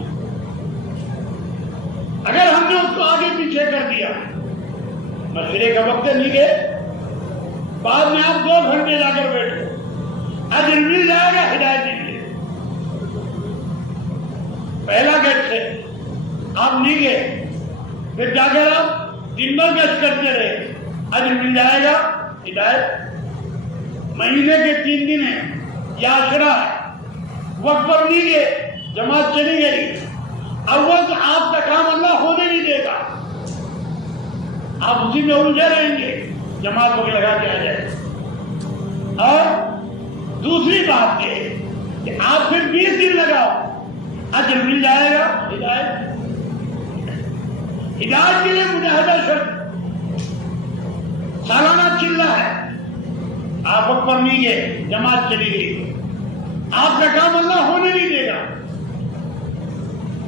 اگر ہم نے اس کو آگے پیچھے کر دیا، مشورے کا وقت نہیں گئے، بعد میں آپ 2 گھنٹے جا کر بیٹھو، اجر مل جائے گا، ہدایت نہیں ملے۔ پہلا گیٹ سے آپ نہیں گئے، پھر جا کر آپ دن بھر گشت کرتے رہے، اجر مل جائے گا، ہدایت۔ مہینے کے 3 دن ہیں یا عشرہ، وقت پر نہیں گئے، جماعت چلی گئی، اول تو آپ کا کام اللہ ہونے نہیں دے گا، آپ اسی میں الجھے رہیں گے، جماعت کو لگا کے آ جائے۔ اور دوسری بات یہ کہ آپ پھر 20 دن لگاؤ، اجر مل جائے گا۔ ہدایت کے لیے مجاہدہ شرط، سالانہ چلہ ہے، آپ وقت پر نہیں گئے، جماعت چلی گئی، آپ کا کام اللہ ہونے نہیں دے گا،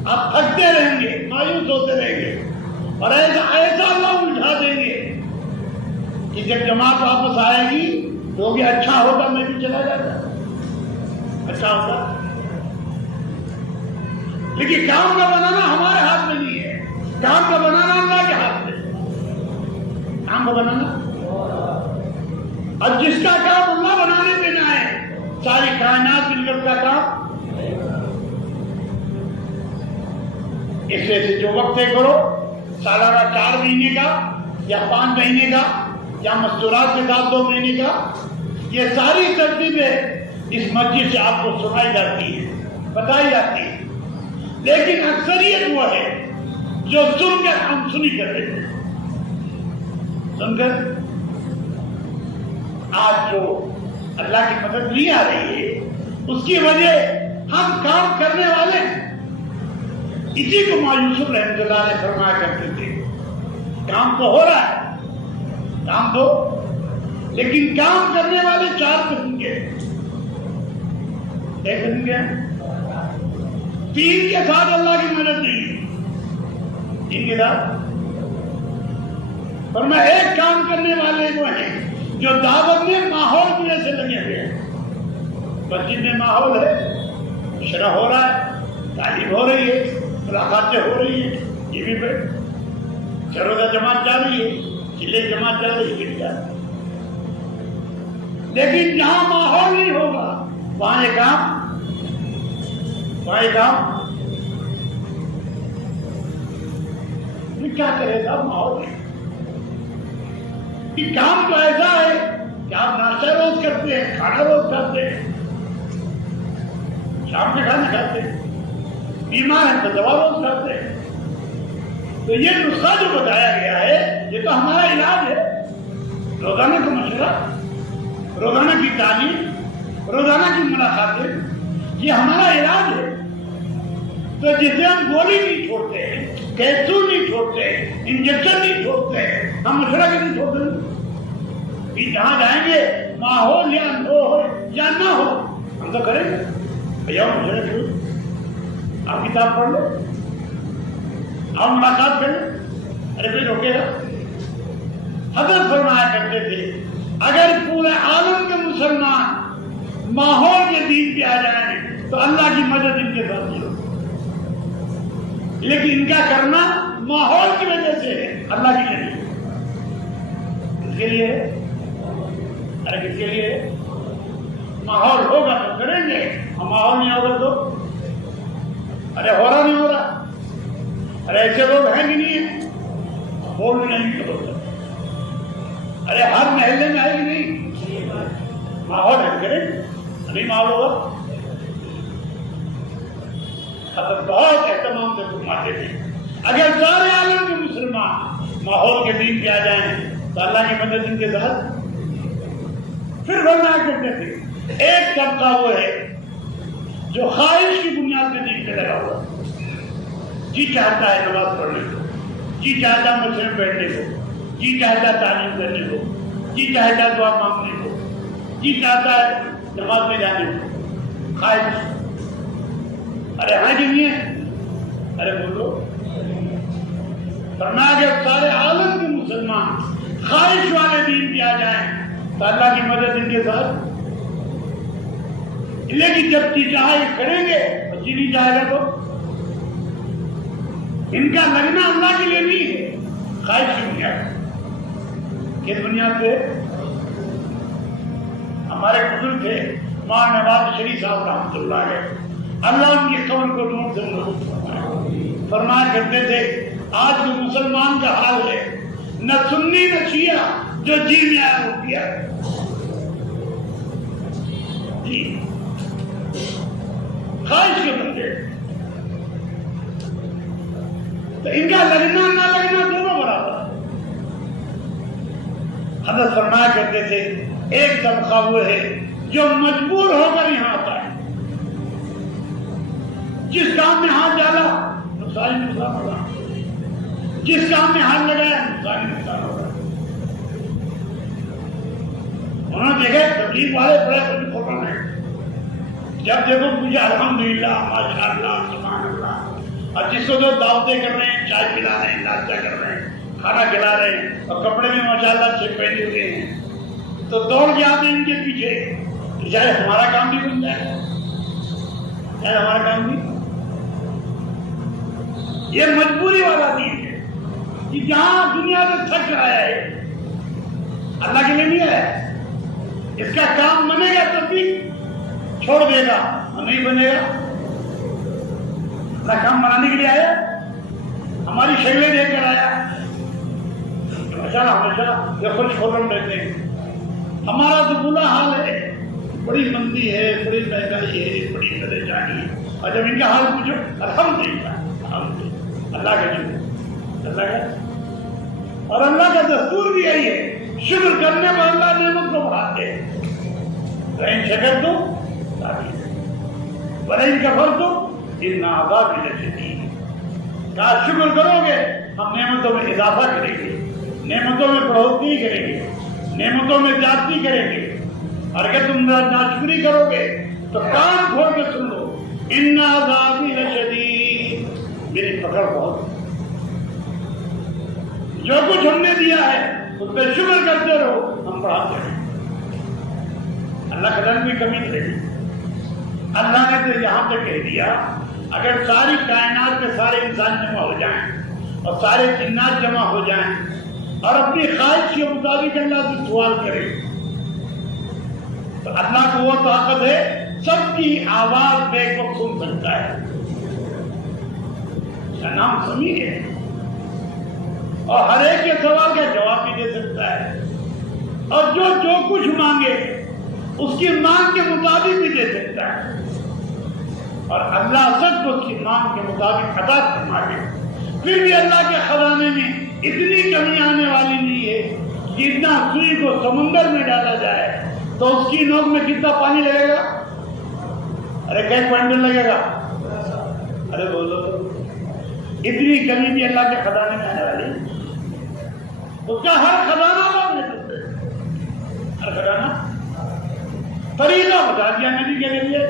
آپ تھکتے رہیں گے، مایوس ہوتے رہیں گے، اور ایسا اللہ الجھا دیں گے کہ جب جماعت واپس آئے گی تو بھی اچھا ہوگا میں بھی چلا جاتا، اچھا ہوگا۔ لیکن کام کا بنانا ہمارے ہاتھ میں نہیں ہے، کام کا بنانا اللہ کے ہاتھ میں، کام کا بنانا، اور جس کا کام اللہ بنانے دینا ہے، ساری کائنات مل کر کا کام، اس سے جو وقت طے کرو، سالانہ 4 مہینے کا یا 5 مہینے کا یا مستورات کے ساتھ 2 مہینے کا، یہ ساری ترتیبیں اس مسجد سے آپ کو سنائی جاتی ہے، بتائی جاتی ہے، لیکن اکثریت وہ ہے جو سن کر ہم سنی کر دیتے ہیں، سن کر آج جو اللہ کی مدد نہیں آ رہی ہے، اس کی وجہ ہم کام کرنے والے ہیں۔ اسی کو یوسف رحمۃ اللہ نے فرمایا کرتے تھے، کام تو ہو رہا ہے، کام تو، لیکن کام کرنے والے 4 قسم کے، ایک قسم کے 3 کے ساتھ اللہ کی مدد نہیں ہے، 3 کے ساتھ فرمایا ایک کام کرنے والے وہ ہیں جو دعوت میں ماحول کی وجہ سے لگے ہوئے ہیں، مسجد میں ماحول ہے، شرح ہو رہا ہے، تعلیم ہو رہی ہے، ملاقاتیں ہو رہی ہیں، ٹی وی پہ چروزہ جماعت چل رہی ہے، چلے جماعت چل رہی ہے، لیکن جہاں ماحول نہیں ہوگا وہاں یہ کام کیا کرے گا؟ ماحول نہیں، کہ کام تو ایسا ہے کہ آپ ناشتہ روز کرتے ہیں، کھانا روز کھاتے ہیں، شام کے کھانا کھاتے ہیں، بیمار ہیں تو دوا روز کھاتے ہیں، تو یہ نسخہ جو بتایا گیا ہے یہ تو ہمارا علاج ہے، روزانہ کا مشورہ، روزانہ کی تعلیم، روزانہ کی ملاقاتیں، یہ ہمارا علاج ہے۔ تو جسے ہم گولی نہیں چھوڑتے ہیں، کیپسول نہیں چھوڑتے ہیں، انجیکشن نہیں چھوڑتے ہیں، ہم مشورہ کے نہیں چھوڑتے ہیں کہ جہاں جائیں گے ماحول یا ہو یا نہ ہو ہم تو کریں گے، بھیا مشورہ کرو، آپ کتاب پڑھ لو، آپ ملاقات کر لیں، ارے کوئی روکے گا؟ حضرت فرمایا کرتے تھے اگر پورے عالم کے مسلمان ماحول کے دین پہ آ جائیں تو اللہ کی مدد ان کے ساتھ ہو، لیکن ان کا کرنا ماحول کی وجہ سے ہے، اللہ کی وجہ سے۔ کس کے لیے؟ ارے کس کے لیے؟ ماحول ہوگا تو کریں گے، اور ماحول نہیں ہوگا تو ارے ہو رہا نہیں ہو رہا، ارے ایسے لوگ ہیں کہ نہیں ہیں، بول نہیں ہوتا، ارے ہر محلے میں آئے گی نہیں، ماحول ہے کریں گے، نہیں ماحول ہوگا۔ حضرت بہت اہتمام سے فرماتے تھے اگر سارے عالم کے مسلمان ماحول کے دین پہ آ جائیں تو اللہ کی مدد ان کے ساتھ۔ پھر فرمایا کرتے تھے ایک طبقہ وہ ہے جو خواہش کی بنیاد پہ دین پہ لگا ہوا، جی چاہتا ہے نماز پڑھنے کو، جی چاہتا ہے مسجد میں بیٹھنے کو، جی چاہتا ہے تعلیم کرنے کو، جی چاہتا ہے دعا مانگنے کو، جی چاہتا ہے نماز میں جانے کو، خواہش۔ ارے ہاں کہ نہیں ہے؟ ارے بولو۔ فرمایا کہ سارے عالم کے مسلمان خواہش والے دین پہ آ جائیں تو اللہ کی مدد ان کے ساتھ، لیکن جب جی چاہے کریں گے اور جی نہیں چاہے گا تو ان کا لگنا اللہ کے لیے نہیں ہے، خواہش کی بنیاد۔ کس بنیاد پہ؟ ہمارے بزرگ تھے ماں نواز شریف صاحب رحمۃ اللہ علیہ، اللہ ان کی قبر کو نور سے نور فرمایا کرتے تھے آج جو مسلمان کا حال ہے نہ سنی نہ شیعہ، جو جی میں آیا وہ کیا جی، خواہش کے بندے، تو ان کا لگنا نہ لگنا دونوں برابر۔ حضرت فرمایا کرتے تھے ایک طبقہ وہ ہے جو مجبور ہو کر یہاں آتا ہے. جس کام میں ہاتھ ڈالا نقصان ہی نقصان ہوگا, جس کام میں ہاتھ لگایا نقصان ہی نقصان ہوگا. انہوں نے دیکھا تبلیغ والے بڑے بڑے فوراً ہیں, جب دیکھو مجھے الحمدللہ ماشاء اللہ سبحان اللہ, اور جس کو جو دعوتیں کر رہے ہیں, چائے پلا رہے ہیں, ناشتہ کر رہے ہیں, کھانا کھلا رہے ہیں, اور کپڑے میں ماشاء اللہ اچھے پہنے ہوئے ہیں, تو دوڑ کے آتے ہیں ان کے پیچھے کہ چاہے ہمارا کام بھی بن جائے, چاہے ہمارا کام بھی. یہ مجبوری والا دین ہے کہ جہاں دنیا میں تھک رہا ہے اللہ کے لیے نہیں ہے. اس کا کام بنے گا تب بھی چھوڑ دے گا, اور نہیں بنے گا. اپنا کام بنانے کے لیے آیا, ہماری شکلیں دیکھ کر آیا, ہمیشہ یہ خوش خرم رہتے ہیں. ہمارا تو برا حال ہے, بڑی مندی ہے, بڑی مہنگائی ہے, بڑی پریشانی ہے, اور جب ان کا حال پوچھو الحمدللہ اللہ کا شکر, اللہ کا. اور اللہ کا دستور بھی یہی ہے, شکر کرنے پر اللہ نعمت کو بڑھاتے ہیں. ان شکر تو وَلَئِن كَفَرْتُمْ إِنَّ عَذَابِي لَشَدِيدٌ. کہا شکر کرو گے ہم نعمتوں میں اضافہ کریں گے, نعمتوں میں بڑھوتری کریں گے, نعمتوں میں زیادتی کریں گے. اور اگر تم ناشکری کرو گے تو کان کھول کے سن لو, إِنَّ عَذَابِي لَشَدِيدٌ, میری پکڑ بہت. جو کچھ ہم نے دیا ہے اس پہ شکر کرتے رہو, ہم بڑھاتے ہیں. اللہ کا دن بھی کمی نہیں رہی. اللہ نے تو یہاں تک کہہ دیا اگر ساری کائنات میں سارے انسان جمع ہو جائیں اور سارے جنات جمع ہو جائیں اور اپنی خواہش کے مطابق اللہ سے سوال کریں تو اللہ کو وہ طاقت ہے سب کی آواز بے وقت سن سکتا ہے. اس کا نام سمیع ہے, اور ہر ایک کے سوال کا جواب بھی دے سکتا ہے, اور جو کچھ مانگے اس کی مانگ کے مطابق بھی دے سکتا ہے. اور اللہ سب کو اس کی مانگ کے مطابق عطا فرما دے. پھر بھی اللہ کے خزانے میں اتنی کمی آنے والی نہیں ہے کہ اتنا سوئی کو سمندر میں ڈالا جائے تو اس کی نوک میں کتنا پانی لگے گا؟ ارے کئی کوئنٹل لگے گا؟ ارے بولو تو اتنی کمی بھی اللہ کے خزانے میں آنے والی. اس کا ہر خزانہ بند ہے, ہر خزانہ. طریقہ بتا دیا نبی کے لیے,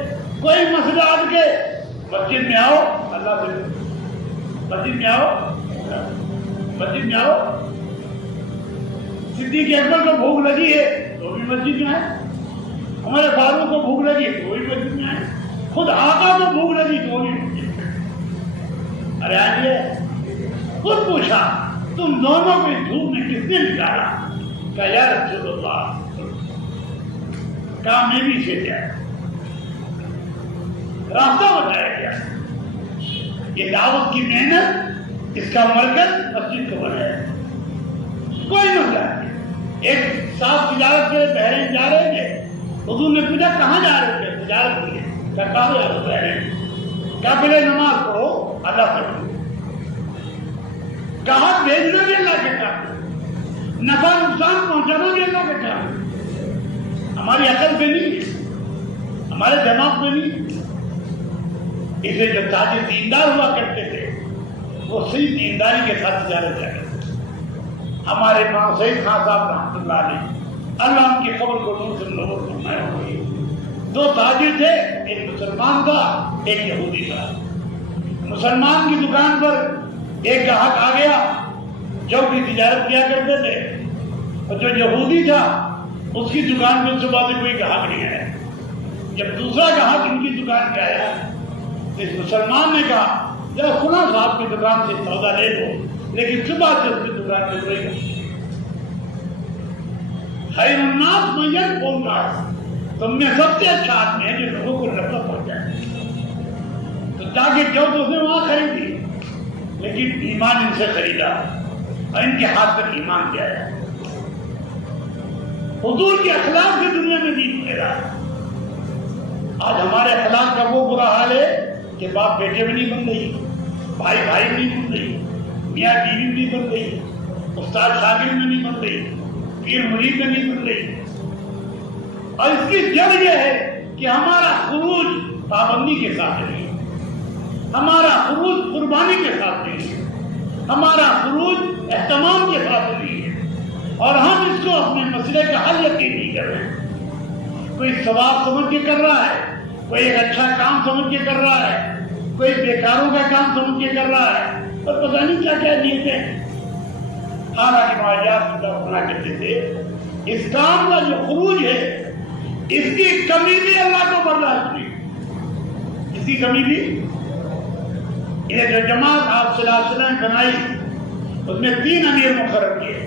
کوئی مسئلہ آج کے مسجد میں آؤ, اللہ سے مسجد میں آؤ, مسجد میں آؤ. صدیق اکبر کو بھوک لگی ہے تو بھی مسجد میں آئے, ہمارے فاروق کو بھوک لگی تو بھی مسجد میں آئے, خود آقا کو بھوک لگی تو بھی مسجد میں. ارے آئیے خود پوچھا تم دونوں کو دھوپ میں کس نے نکالا؟ کہا یا رسول اللہ کام میں بھی سے جائے, راستہ بتایا گیا. یہ دعوت کی محنت اس کا مرکز مسجد کو بنایا. کوئی مسئلہ نہیں. ایک صاحب تجارت کے بحرین جا رہے تھے, حضور نے پوچھا کہاں جا رہے تھے؟ تجارت کے لیے. کہاں جا رہے بحرین؟ کہا پہلے نماز پڑھو, اللہ سے پڑھو. کہاں بھیجنا بھی اللہ کے کام, نفع نقصان پہنچانا بھی اللہ کے کام. ہماری عقل پہ نہیں, ہمارے دماغ پہ نہیں. اسے جو تاجر دیندار ہوا کرتے تھے وہ صرف دینداری کے ساتھ تجارت کیا کرتے تھے. ہمارے ماں سعید خان صاحب رحمۃ اللہ علیہ, اللہ ان کی قبر کو نور سے نور فرمائے ہوئے, دو تاجر تھے, ایک مسلمان تھا ایک یہودی تھا. مسلمان کی دکان پر ایک گاہک آ گیا جو بھی تجارت کیا کرتے تھے, اور جو یہودی تھا اس کی دکان میں صبح سے کوئی گاہک نہیں آیا. جب دوسرا گاہک ان کی دکان پہ آیا تو اس مسلمان نے کہا جب فلاں صاحب کی دکان سے سودا لے لو, لیکن صبح سے اس کی دکان پہ کوئی نہیں. خیر الناس من ينفع الناس, تم میں سب سے اچھا آدمی ہے جو لوگوں کو نفع پہنچائے. تو جا کے جو تو اس نے وہاں خریدی, لیکن ایمان ان سے خریدا اور ان کے ہاتھ پر ایمان کیا ہے. حضور کے اخلاق سے دنیا میں دین پھیلا. آج ہمارے اخلاق کا وہ برا حال ہے کہ باپ بیٹے میں نہیں بن رہی, بھائی بھائی میں نہیں بن رہی, میاں بیوی میں نہیں بن رہی, استاد شاگرد میں نہیں بن رہی, پیر مرید میں نہیں بن رہی. اور اس کی جڑ یہ ہے کہ ہمارا خروج پابندی کے ساتھ نہیں، ہمارا خروج قربانی کے ساتھ نہیں، ہمارا خروج اہتمام کے ساتھ نہیں ہے، اور ہم اس کو اپنے مسئلے کا حل یقین نہیں کر رہے ہیں۔ کوئی ثواب سمجھ کے کر رہا ہے، کوئی ایک اچھا کام سمجھ کے کر رہا ہے، کوئی بیکاروں کا کام سمجھ کے کر رہا ہے، اور پتہ نہیں کیا کیا نیتیں۔ حالانکہ معاجات اپنا کہتے تھے اس کام کا جو خروج ہے اس کی کمی بھی اللہ کو برداشت نہیں، اس کی کمی بھی۔ یہ جو جماعت آپ صلی اللہ علیہ وسلم نے بنائی اس میں 3 امیر مقرر کیے۔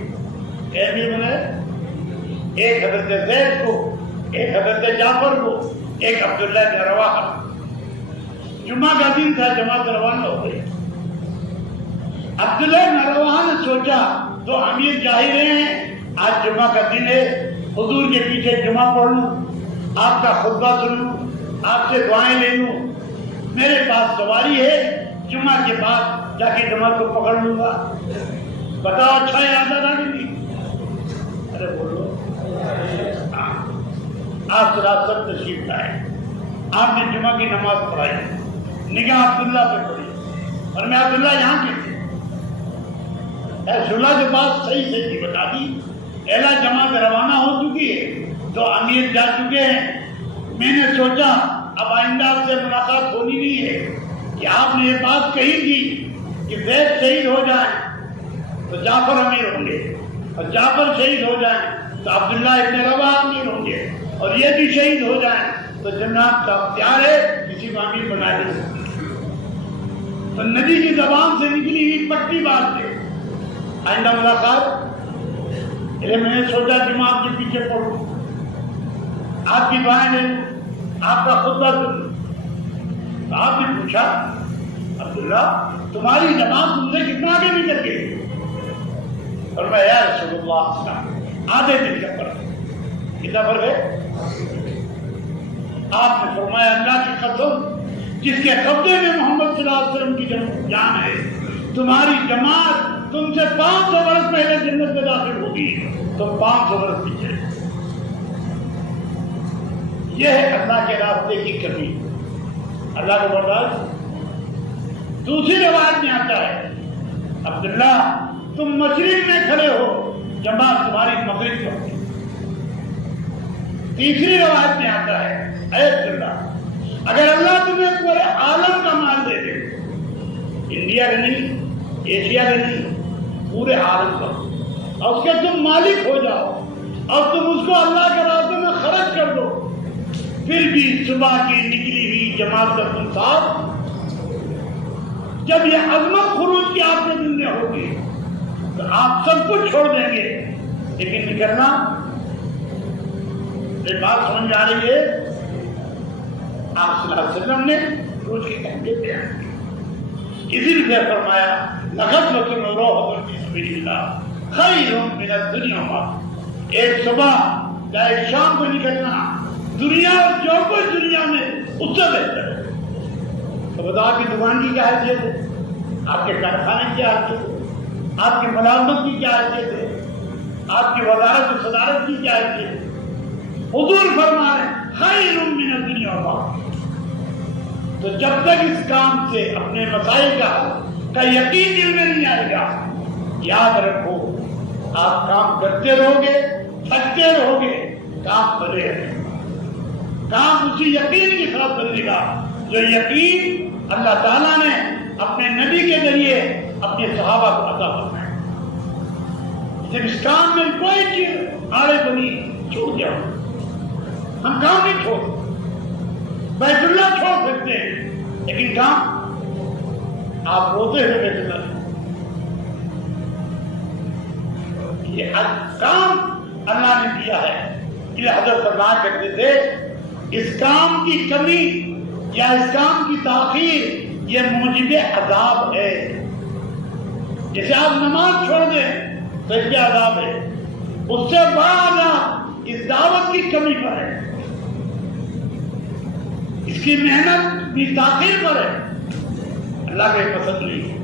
امیر بنے ایک حضرت زید کو، ایک حضرت جعفر کو، ایک عبداللہ بن رواحہ۔ جمعہ کا دن تھا، جماعت روانہ ہو گئی۔ عبداللہ بن رواحہ نے سوچا تو امیر جا ہی رہے ہیں، آج جمعہ کا دن ہے، حضور کے پیچھے جمعہ پڑھ لوں، آپ کا خطبہ سن لوں، آپ سے دعائیں لے لوں، میرے پاس سواری ہے، جمعہ کے بعد جا کے جمعہ کو پکڑ لوں گا۔ بتاؤ اچھا یاد آ نہیں؟ ارے بولو۔ آپ سراسر تشریف لائے، آپ نے جمعہ کی نماز پڑھائی، نگاہ عبداللہ پہ پڑھی، اور میں عبداللہ یہاں کے تھے، رسول اللہ کے پاس صحیح صحیح بتا دی، اعلیٰ جماعت روانہ ہو چکی ہے، تو امیر جا چکے ہیں۔ میں نے سوچا اب آئندہ آپ سے ملاقات ہونی نہیں ہے کہ آپ نے یہ بات کہی تھی کہ زید شہید ہو جائیں تو جعفر امیر ہوں گے، اور جعفر شہید ہو جائیں تو عبداللہ ابن رواحہ امیر ہوں گے، اور یہ بھی شہید ہو جائیں تو جناب کا اختیار ہے کسی کو امیر بنا دے سکتے۔ تو نبی کی زبان سے نکلی ہوئی پکی بات ہے، آئندہ ملاقات۔ میں نے سوچا جمعہ آپ کے پیچھے پڑھوں، آپ کی دعائیں لے لوں، آپ کا خطبہ سنوں۔ تو آپ نے پوچھا عبداللہ تمہاری جماعت تم سے کتنا آگے نکل گئی؟ اور میں یا رسول اللہ آدھے دن کا فرق، کتنا فرق ہے؟ آپ نے فرمایا اللہ کی قسم جس کے قبضے میں محمد صلی اللہ علیہ وسلم کی جان ہے، تمہاری جماعت تم سے 500 برس پہلے جنت میں داخل ہوگی، تم 500 برس پیچھے۔ یہ ہے اللہ کے راستے کی کمی، اللہ کو برداشت۔ دوسری روایت میں آتا ہے عبداللہ تم مشرق میں کھڑے ہو، جماعت تمہاری مغرب میں ہوگی۔ تیسری روایت میں آتا ہے اے عبداللہ اگر اللہ تمہیں پورے عالم کا مال دے دے، انڈیا کا نہیں، ایشیا کا نہیں، پورے عالم کا، اور اس کے تم مالک ہو جاؤ اور تم اس کو اللہ کے راستے میں خرچ کر دو، پھر بھی صبح کی نکلی ہوئی جماعت کا تم ساتھ، جب یہ عظمت خروج کی آپ کے دل میں ہوگی تو آپ سب کچھ چھوڑ دیں گے، لیکن نکلنا۔ یہ بات سمجھ آ رہی ہے؟ آپ صلی اللہ علیہ وسلم نے روز کی اہمیت بیان کی، اسی لیے فرمایا لغزوۃ الروح فی سبیل اللہ خیر من الدنیا وما، ایک صبح یا ایک شام کو نکلنا دنیا اور جو کچھ دنیا میں اس سے بہتر ہے۔ تو بتاؤ آپ کی دکان کی کیا حیثیت ہے، آپ کے کارخانے کی کیا حیثیت ہے، آپ کی ملازمت کی کیا حیثیت ہے، آپ کی وزارت و صدارت کی کیا حیثیت ہے؟ حضور فرما رہے ہیں خیر من الدنیا وما۔ تو جب تک اس کام سے اپنے مسائل کا یقین دل میں نہیں آئے گا، یاد رکھو آپ کام کرتے رہو گے، تھکتے رہو گے، کام بنے رہے گا، کام اسی یقین کے ساتھ بنے گا جو یقین اللہ تعالیٰ نے اپنے نبی کے ذریعے اپنے صحابہ کو عطا فرمایا۔ جب اس کام میں کوئی چیز آڑے بنی چھوٹ جاؤ، ہم کام نہیں چھوڑ، بیت اللہ چھوڑ سکتے ہیں لیکن کام آپ روتے ہوئے بیت اللہ۔ یہ کام اللہ نے دیا ہے، یہ حضرت فرمایا کرتے تھے اس کام کی کمی یا اس کام کی تاخیر یہ موجب عذاب ہے۔ جیسے آپ نماز چھوڑ دیں تو اس کے عذاب ہے، اس سے بڑا عذاب اس دعوت کی کمی پر ہے، اس کی محنت بھی تاخیر پر ہے، اللہ کے پسند نہیں۔